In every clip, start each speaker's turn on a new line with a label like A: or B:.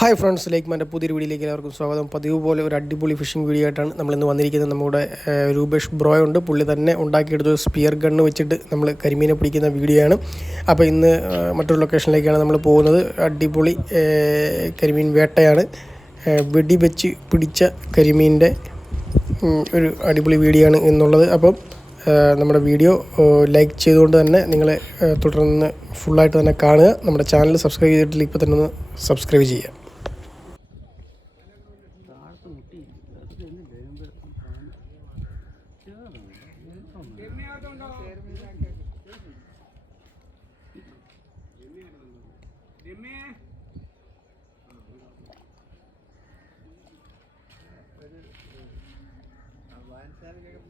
A: Hi friends like മന്റെ പുതിയൊരു വീഡിയോയിലേക്ക് എല്ലാവർക്കും സ്വാഗതം. പതിവ് പോലെ ഒരു അടിപൊളി ഫിഷിംഗ് വീഡിയോ ആയിട്ടാണ് നമ്മളിന്ന് വന്നിരിക്കുന്നത്. നമ്മുടെ രൂപേഷ് ബ്രോ ഉണ്ട്. പുള്ളി തന്നെ ഉണ്ടാക്കിയെടുത്ത ഒരു സ്പിയർ ഗണ്ണ് വെച്ചിട്ട് നമ്മൾ കരിമീനെ പിടിക്കുന്ന വീഡിയോ ആണ്. അപ്പോൾ ഇന്ന് മറ്റൊരു ലൊക്കേഷനിലേക്കാണ് നമ്മൾ പോകുന്നത്. അടിപൊളി കരിമീൻ വേട്ടയാണ്. വെടി വെച്ച് പിടിച്ച കരിമീന്റെ ഒരു അടിപൊളി വീഡിയോ ആണ് എന്നുള്ളത്. അപ്പം നമ്മുടെ വീഡിയോ ലൈക്ക് ചെയ്തുകൊണ്ട് തന്നെ നിങ്ങൾ തുടർന്ന് ഫുള്ളായിട്ട് തന്നെ കാണുക. നമ്മുടെ ചാനൽ സബ്സ്ക്രൈബ് ചെയ്തിട്ടില്ല ഇപ്പോൾ തന്നെ ഒന്ന് സബ്സ്ക്രൈബ് ചെയ്യുക.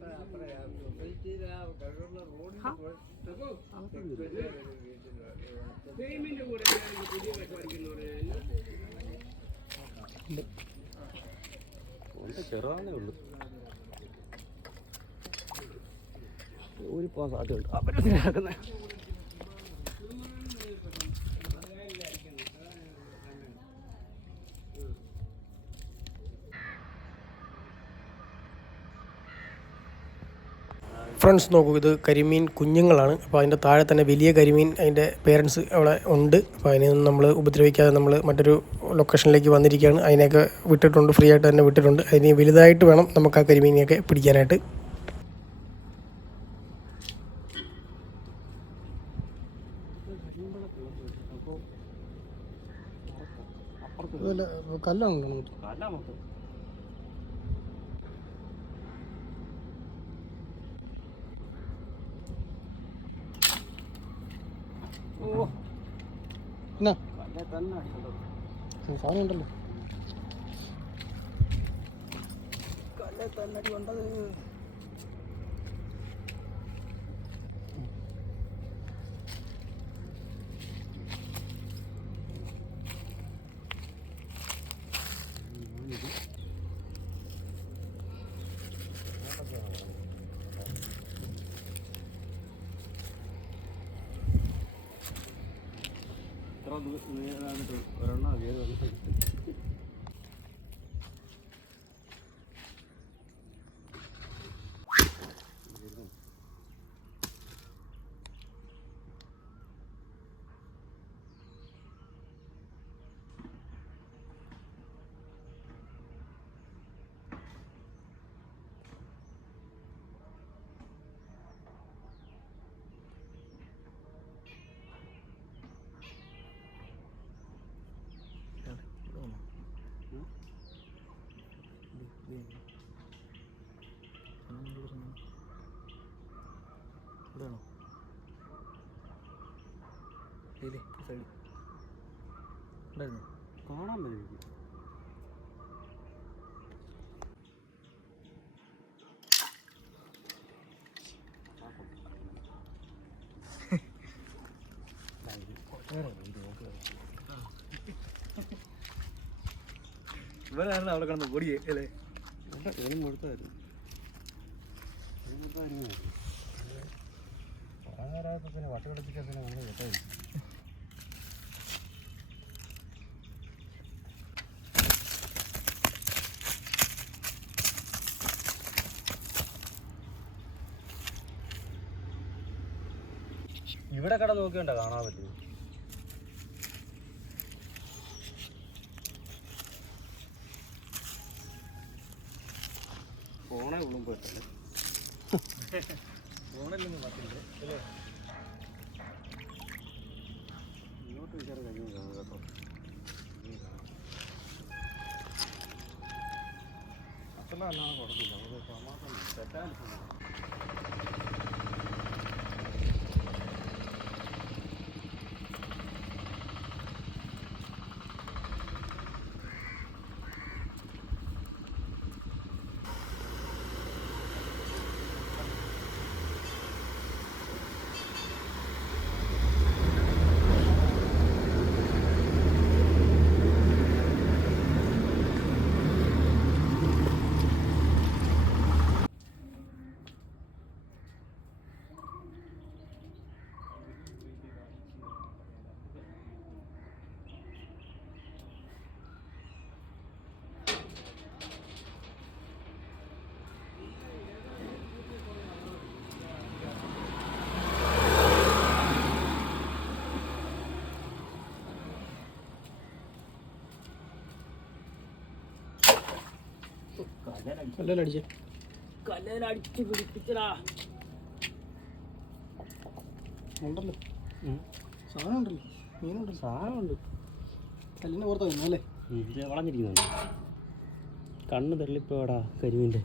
B: താഴത്ത് ചെറുതാണേ ഉള്ളൂ. ഊരിപ്പോകാൻ സാധ്യതയുണ്ട് അപ്പം
A: ഫ്രണ്ട്സ് നോക്കൂ ഇത് കരിമീൻ കുഞ്ഞുങ്ങളാണ്. അപ്പോൾ അതിന്റെ താഴെ തന്നെ വലിയ കരിമീൻ അതിന്റെ പേരൻസ് അവിടെ ഉണ്ട്. അപ്പോൾ അതിനൊന്നും നമ്മൾ ഉപദ്രവിക്കാതെ നമ്മൾ മറ്റൊരു ലൊക്കേഷനിലേക്ക് വന്നിരിക്കുകയാണ്. അതിനെയൊക്കെ വിട്ടിട്ടുണ്ട് ഫ്രീ ആയിട്ട് തന്നെ വിട്ടിട്ടുണ്ട്. അതിന് വലുതായിട്ട് വേണം നമുക്ക് ആ കരിമീനെയൊക്കെ പിടിക്കാനായിട്ട്. കല്ലാണ്
B: കല്ല
A: സാധനം ഉണ്ടല്ലോ.
B: കല്ല തന്നെ അടി നേരാണിട്ട് ഒരെണ്ണം അതിയത് വന്നിട്ട് ഇതാണോ ഇല്ലേ സൈഡ് ഉണ്ടായിരുന്നു കാണാൻ പറ്റും
C: ഇവരാണ് അവിടെ കിടന്ന് ഓടിയേ അല്ലേ?
B: ഇവനും കൊടുത്തായിരുന്നു.
C: പിന്നെ കേട്ടായി
B: ഇവിടെ കട നോക്കിയുണ്ടോ കാണാൻ പറ്റും
C: ഫോണിലൊന്നും പറ്റില്ല അല്ലേ?
B: ഇങ്ങോട്ട്
C: തെറ്റാൻ
B: പിടിപ്പിച്ചടാ.
A: ഉണ്ടല്ലോ. സാധനം ഉണ്ടല്ലോ
B: സാധനമുണ്ട്.
A: പുറത്ത്
B: വളഞ്ഞിരിക്കുന്നുണ്ട്. കണ്ണ് തള്ളിപ്പോടാ കരിമീന്റെ.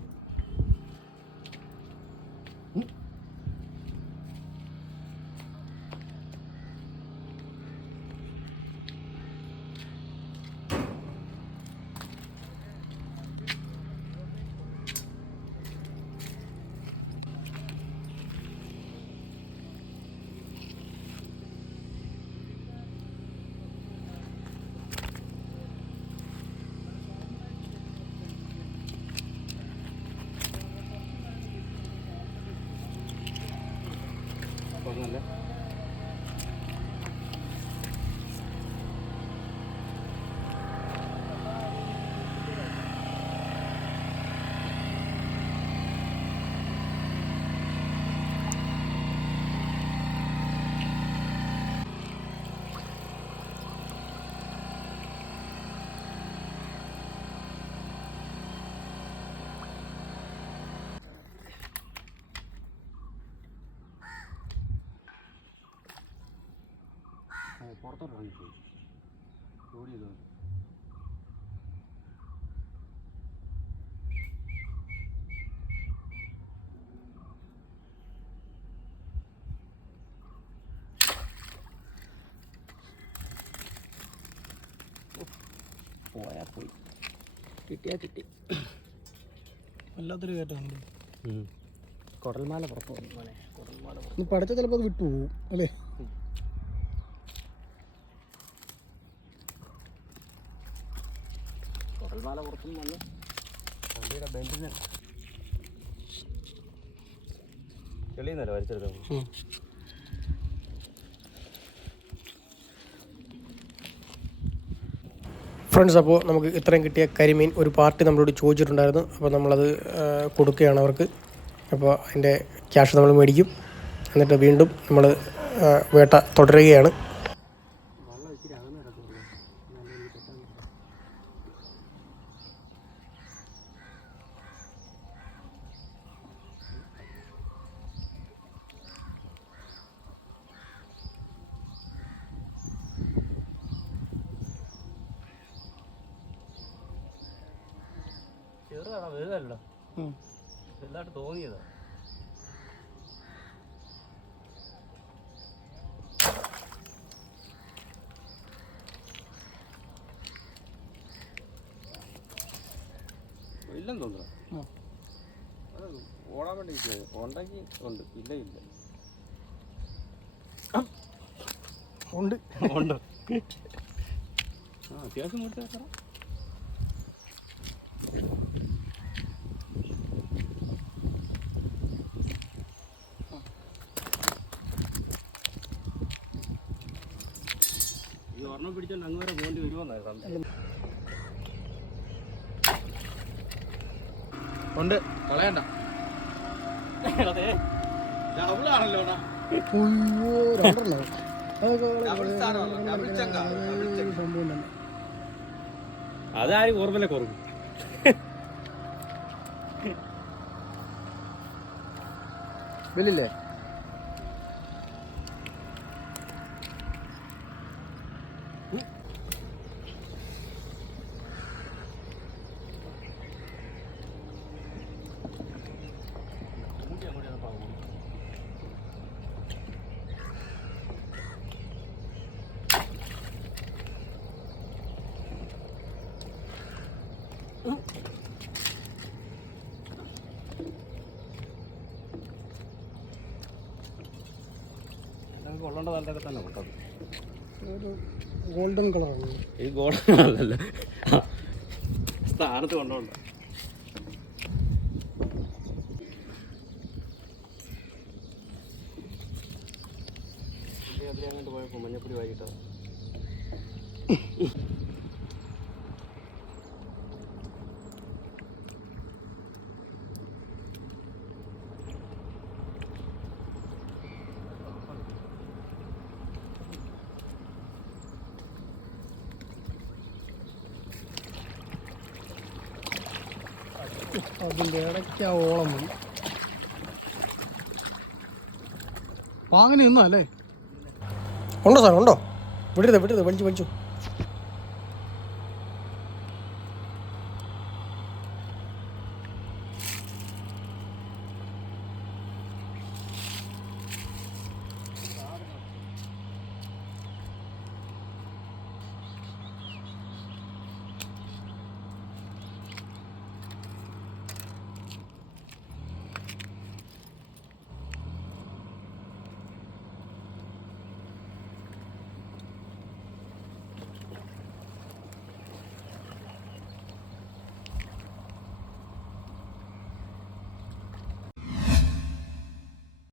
B: പുറത്തോട്ട് ഇറങ്ങിപ്പോയി ഓടിയത് പോയാ പോയി. കിട്ടിയാ കിട്ടി.
A: വല്ലാത്തൊരു കയറ്റാണ്
B: കുടൽമാല പുറത്തു മോനെ കുടൽമാല
A: ഇനി പഠിച്ച ചിലപ്പോൾ അത് വിട്ടു പോകും അല്ലേ?
B: കുടൽമാല പുറത്തും വന്ന് വണ്ടിയുടെ ബെൻഡിന് ചെളിയുന്നല്ലോ
A: ഫ്രണ്ട്സ് അപ്പോൾ നമുക്ക് ഇത്രയും കിട്ടിയ കരിമീൻ ഒരു പാർട്ടി നമ്മളോട് ചോദിച്ചിട്ടുണ്ടായിരുന്നു. അപ്പോൾ നമ്മളത് കൊടുക്കുകയാണ് അവർക്ക്. അപ്പോൾ അതിന്റെ ക്യാഷ് നമ്മൾ മേടിക്കും. എന്നിട്ട് വീണ്ടും നമ്മൾ വേട്ട തുടരുകയാണ്.
B: ചെറുതാണോ വലുതല്ലോ വലുതായിട്ട് തോന്നിയതാ? ഇല്ലെന്ന് തോന്നുന്നു. ഓടാൻ വേണ്ടി. ഉണ്ടെങ്കിൽ ഉണ്ട്. ഇല്ല ഇല്ല.
A: ഉണ്ട്.
B: ഉണ്ട്. ആ അത്യാവശ്യം കൊടുത്ത് ഒരെണ്ണം പിടിച്ചോണ്ട് അങ്ങ് വരെ പോകേണ്ടി വരുമോന്നായിരുന്നു
C: ഉണ്ട്. കളയണ്ട.
B: അതാരും
C: ഡബിളാണല്ലോ
A: അയ്യോ രണ്ടെണ്ണോ അതൊക്കെ
C: Double star ആണോ? Double chunk ആണോ? Double chunk.
A: സംഭവം തന്നെ
B: അതാരും ഓർമ്മയിലെ കുറവ്
A: വലില്ലേ
B: കൊള്ളേണ്ട സ്ഥലത്തൊക്കെ തന്നെ കൊട്ടത്
A: ഒരു ഗോൾഡൻ കളറാണ്.
B: ഈ ഗോൾഡൻ കളറല്ല. സ്ഥാനത്ത് കൊണ്ടുണ്ട്. അങ്ങോട്ട് പോയപ്പോ മഞ്ഞപ്പൊടി വാങ്ങിട്ടോ
A: അതിന്റെ ഇടയ്ക്ക് ആ ഓളം വന്നു.
D: പാങ്ങനെ ഒന്നും അല്ലേ
A: ഉണ്ടോ സാർ ഉണ്ടോ? വിടരുത് വിടരുത് വലിച്ചു വലിച്ചു.